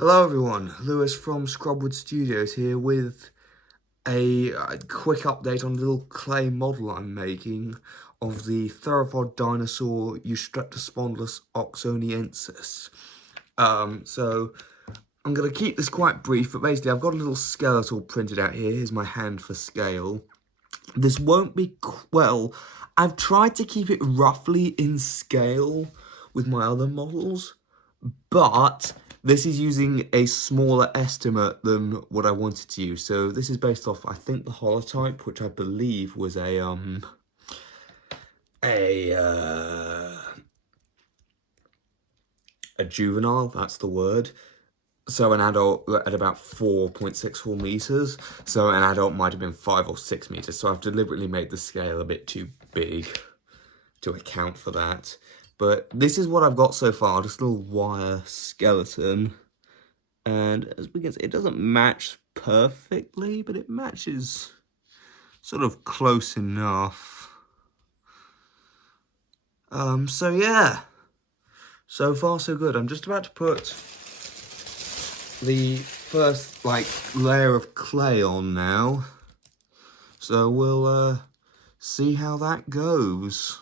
Hello everyone, Lewis from Scrubwood Studios here with a quick update on a little clay model I'm making of the Therapod Dinosaur Eustreptospondylus oxoniensis. So I'm going to keep this quite brief, but basically I've got a little skeletal printed out here. Here's my hand for scale. This won't be, well, I've tried to keep it roughly in scale with my other models, but this is using a smaller estimate than what I wanted to use. So this is based off, I think, the holotype, which I believe was a juvenile, that's the word. So an adult at about 4.64 meters. So an adult might have been 5 or 6 meters. So I've deliberately made the scale a bit too big to account for that. But this is what I've got so far, just a little wire skeleton. And as we can see, it doesn't match perfectly, but it matches sort of close enough. So yeah, so far so good. I'm just about to put the first, layer of clay on now. So we'll, see how that goes.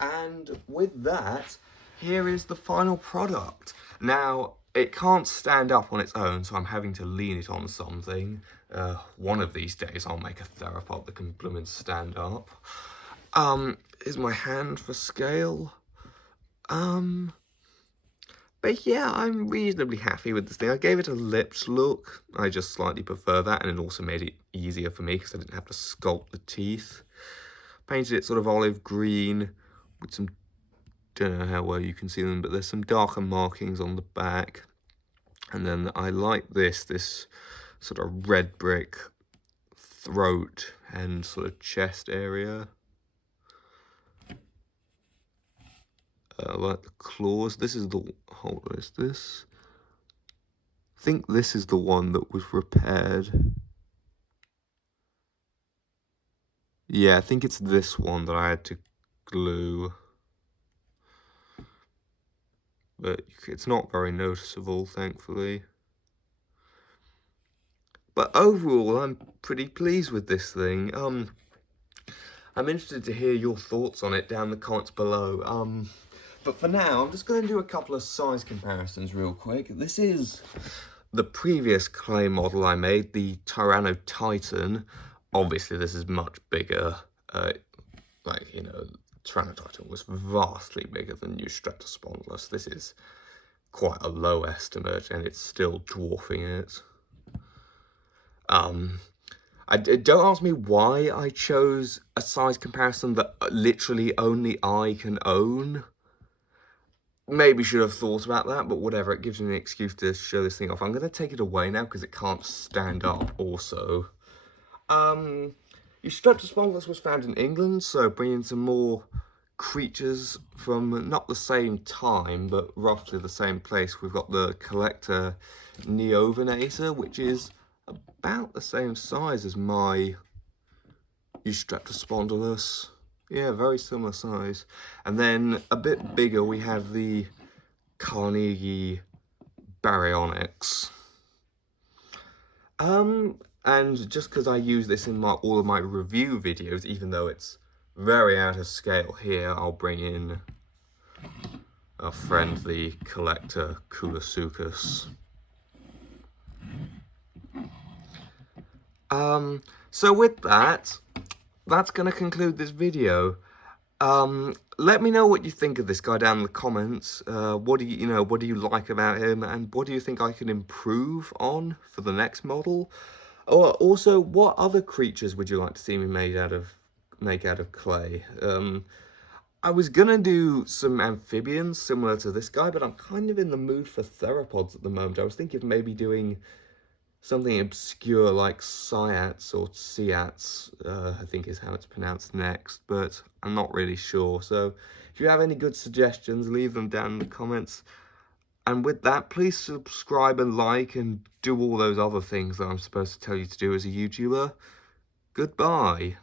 And with that, here is the final product. Now, it can't stand up on its own, so I'm having to lean it on something. One of these days I'll make a theropod that can blooming stand up. Here's my hand for scale. But yeah, I'm reasonably happy with this thing. I gave it a lipped look. I just slightly prefer that, and it also made it easier for me because I didn't have to sculpt the teeth. Painted it sort of olive green with some, don't know how well you can see them, but there's some darker markings on the back. And then I like this sort of red brick throat and sort of chest area. I like the claws. This is the, hold on, is this? I think this is the one that was repaired. Yeah, I think it's this one that I had to glue. But it's not very noticeable, thankfully. But overall, I'm pretty pleased with this thing. I'm interested to hear your thoughts on it down in the comments below. But for now, I'm just going to do a couple of size comparisons real quick. This is the previous clay model I made, the Tyranno Titan. Obviously, this is much bigger. Like, you know, Tyranno Titan was vastly bigger than Eustreptospondylus. This is quite a low estimate, and it's still dwarfing it. Don't ask me why I chose a size comparison that literally only I can own. Maybe should have thought about that, but whatever, it gives me an excuse to show this thing off. I'm going to take it away now because it can't stand up also. Eustreptospondylus was found in England, so bringing some more creatures from not the same time, but roughly the same place. We've got the collector Neovenator, which is about the same size as my Eustreptospondylus. Yeah, very similar size. And then a bit bigger, we have the Carnegie Baryonyx. And just because I use this in all of my review videos, even though it's very out of scale here, I'll bring in our friend, the collector Kulasuchus. So with that, that's going to conclude this video. Let me know what you think of this guy down in the comments. What do you like about him, and what do you think I can improve on for the next model? Or also, what other creatures would you like to see me make out of clay? I was gonna do some amphibians similar to this guy, but I'm kind of in the mood for theropods at the moment. I was thinking of maybe doing something obscure like Cyats or Seats, I think is how it's pronounced next, but I'm not really sure. So if you have any good suggestions, leave them down in the comments. And with that, please subscribe and like and do all those other things that I'm supposed to tell you to do as a YouTuber. Goodbye.